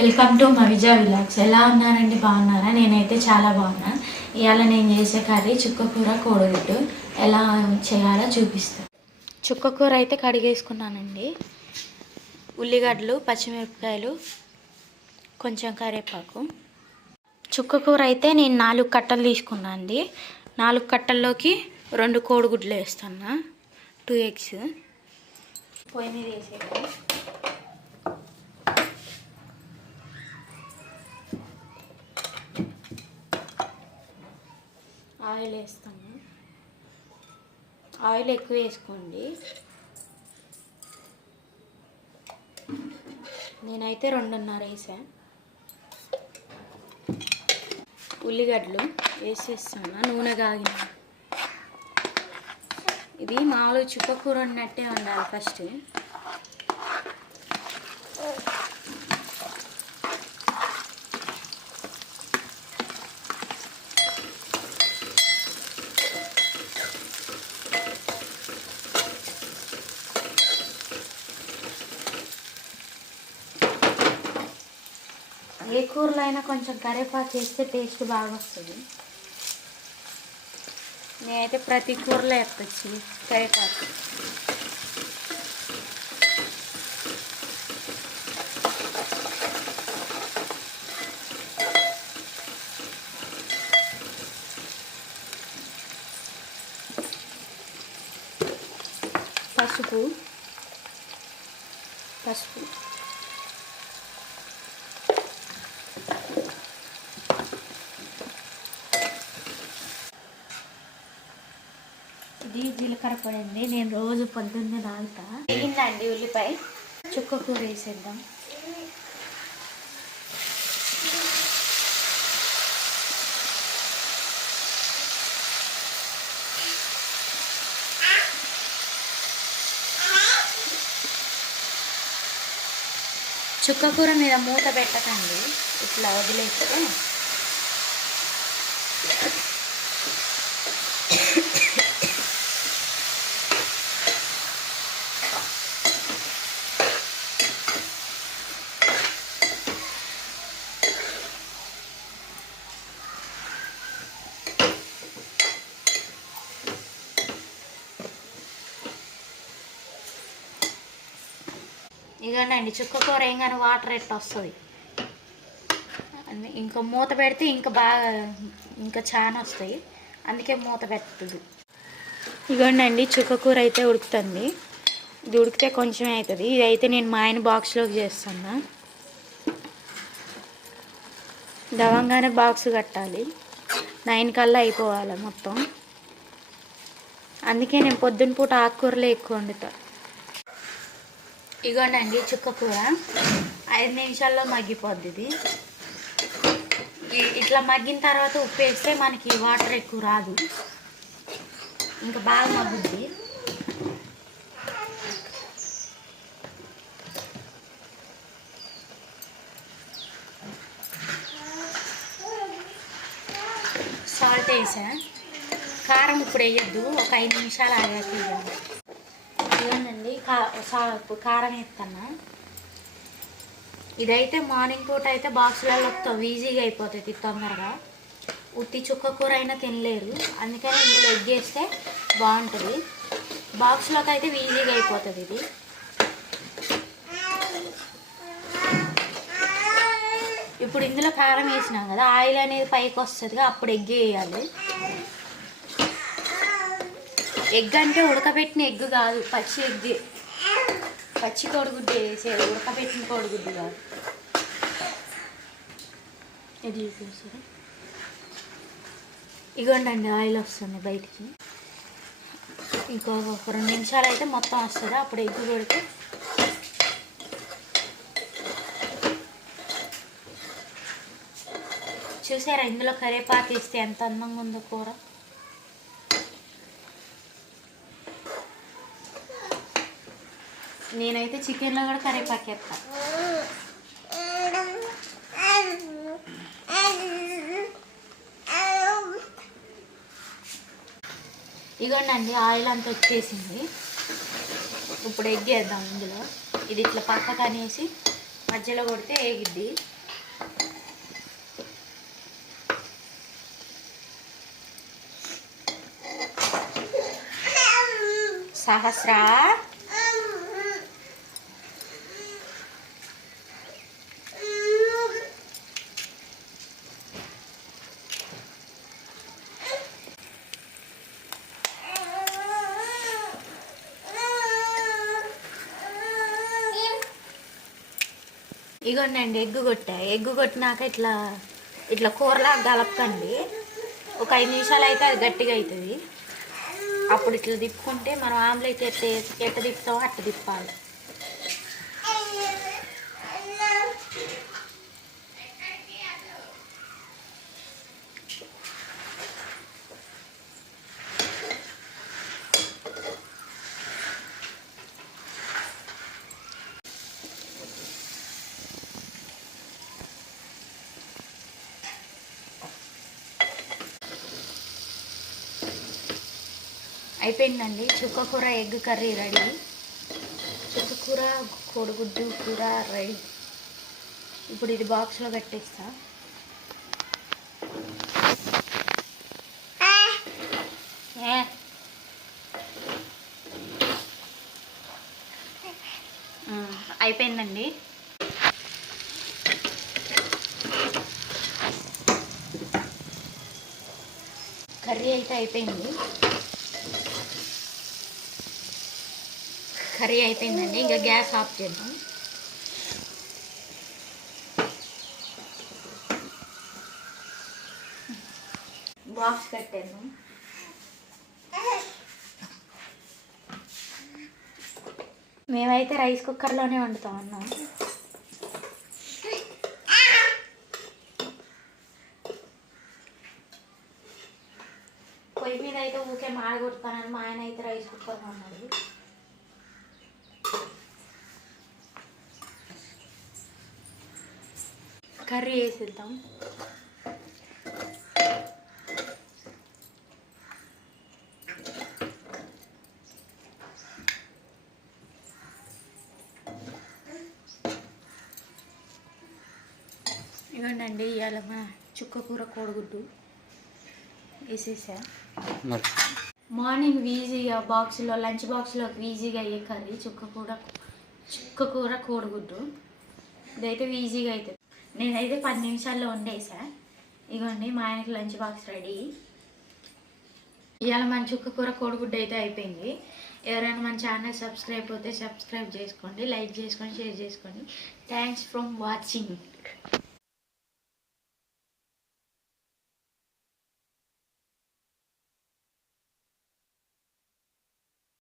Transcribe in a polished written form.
Welcome to మవిజా vlogs. ఎలా ఉన్నారండి? బాగున్నారా? నేనైతే చాలా బాగున్నా. ఇవాళ నేను చేసే కర్రీ చుక్కకూర కోడిగుడ్డు. ఎలా చేయాలో చూపిస్తాను. చుక్కకూర అయితే కడిగేసుకున్నానండి. ఉల్లిగడ్డలు, పచ్చిమిరపకాయలు, కొంచెం కరివేపాకు. చుక్కకూర అయితే నేను 4 కట్టలు తీసుకున్నాను అండి. 4 కట్టల్లోకి 2 కోడిగుడ్లు వేస్తున్నా, 2 ఎగ్స్. పొయ్యి మీద వేసేయాలి. ఆయిల్ వేస్తాము. ఆయిల్ ఎక్కువ వేసుకోండి. నేనైతే 2.5 వేసాను. ఉల్లిగడ్డలు వేసేస్తాను. నూనె కాగిన ఇది మామూలు చుక్కకూర ఉన్నట్టే ఉండాలి. ఫస్ట్ ఏ కూరలో అయినా కొంచెం కరివేపాకు వేస్తే టేస్ట్ బాగా వస్తుంది. నేనైతే ప్రతి కూరలో వేయచ్చు కరివేపాకు. పసుపు ఇది జీలకర్ర పొడి. నేను రోజు పొద్దున్నే తాగుతా. వేగిందండి ఉల్లిపాయ. చుక్కకూర వేసేద్దాం. చుక్కకూర మీద మూత పెట్టకండి, ఇట్లా వదిలేస్తే ఇగోండి. చుక్కకూర ఏంగానే వాటర్ ఎట్లా వస్తుంది. ఇంకా మూత పెడితే ఇంకా చాలా వస్తాయి. అందుకే మూత పెడుతుంది. ఇగోండి, చుక్కకూర అయితే ఉడుకుతుంది. ఇది ఉడికితే కొంచెం అవుతుంది. ఇది అయితే నేను మా ఆయన బాక్స్లోకి చేస్తున్నా. దవంగానే బాక్స్ కట్టాలి, 9 కల్లా అయిపోవాలి మొత్తం. అందుకే నేను పొద్దున పూట ఆకుకూరలే ఎక్కువ వండుతా. ఇగోండి, చుక్కకూర 5 నిమిషాల్లో మగ్గిపోద్ది. ఇది ఇట్లా మగ్గిన తర్వాత ఉప్పు వేస్తే మనకి వాటర్ ఎక్కువ రాదు, ఇంకా బాగా మగ్గుద్ది. సాల్ట్ వేసా. కారం ఇప్పుడు వేయద్దు, ఒక 5 నిమిషాలు ఆగాక వేయాలి. ఇదేనండి కారం వేస్తున్నా. ఇదైతే మార్నింగ్ పూట అయితే బాక్సులలో ఈజీగా అయిపోతుంది తొందరగా. ఉత్తి చుక్కకూర అయినా తినలేరు, అందుకని ఇందులో ఎగ్ వేస్తే బాగుంటుంది. బాక్స్లోకి అయితే ఈజీగా అయిపోతుంది. ఇది ఇప్పుడు ఇందులో కారం వేసినాం కదా, ఆయిల్ అనేది పైకి వస్తుందిగా, అప్పుడు ఎగ్ వేయాలి. ఎగ్ అంటే ఉడకబెట్టిన ఎగ్ కాదు, పచ్చి ఎగ్. పచ్చి కోడిగుడ్డు వేసేది, ఉడకబెట్టిన కోడిగుడ్డు కాదు. ఇది చూసారా? ఇగోండి, ఆయిల్ వస్తుంది బయటికి. ఇంకో 2 నిమిషాలు అయితే మొత్తం వస్తుంది. అప్పుడు ఎగ్ కొడితే చూసారా, ఇందులో కరివేపాకు వేస్తే ఎంత అందంగా ఉందో కూర. నేనైతే చికెన్లో కూడా కరివేపాకు వేస్తాను. ఇగోండి, ఆయిల్ అంతా వచ్చేసింది. ఇప్పుడు ఎగ్ వేద్దాం ఇందులో. ఇది ఇట్లా పక్కకు అనేసి మధ్యలో కొడితే ఏగిద్ది. సహస్ర ఇగోండి ఎగ్గు కొట్టినాక ఇట్లా ఇట్లా కూరలా కలపకండి. ఒక 5 నిమిషాలు అయితే అది గట్టిగా అవుతుంది. అప్పుడు ఇట్లా తిప్పుకుంటే మనం ఆమ్లెట్ ఎట్ట తిప్పుతామో అట్ట తిప్పాలి. అయిపోయిందండి. చుక్కకూర ఎగ్ కర్రీ రెడీ. చుక్కకూర కోడిగుడ్డు కూర రెడీ. ఇప్పుడు ఇది బాక్స్లో పెట్టేస్తా. అయిపోయిందండి. కర్రీ అయితే అయిపోయింది. కర్రీ అయిపోయిందండి. ఇంకా గ్యాస్ ఆఫ్ చేద్దాం. బాక్స్ పెట్టేద్దాం. మేమైతే రైస్ కుక్కర్లోనే వండుతాం అన్నాం. పొయ్యి మీద అయితే ఊకే మాడగొడతానని మా ఆయన అయితే రైస్ కుక్కర్లో ఉన్నాడు. కర్రీ వేసేద్దాం. ఇవ్వండి ఇవాళ మా చుక్కకూర కోడిగుడ్డు వేసేసా. మార్నింగ్ ఈజీగా బాక్స్లో లంచ్ బాక్స్లోకి ఈజీగా అయ్యే కర్రీ చుక్కకూర కోడిగుడ్డు. ఇదైతే ఈజీగా అవుతుంది. నేనైతే 10 నిమిషాల్లో వండేసా. ఇగోండి మా ఆయనకి లంచ్ బాక్స్ రెడీ. ఇవాళ మన చుక్కకూర కోడిగుడ్డు అయితే అయిపోయింది. ఎవరైనా మన ఛానల్ సబ్స్క్రైబ్ చేసుకోండి, లైక్ చేసుకోండి, షేర్ చేసుకోండి. Thanks for watching.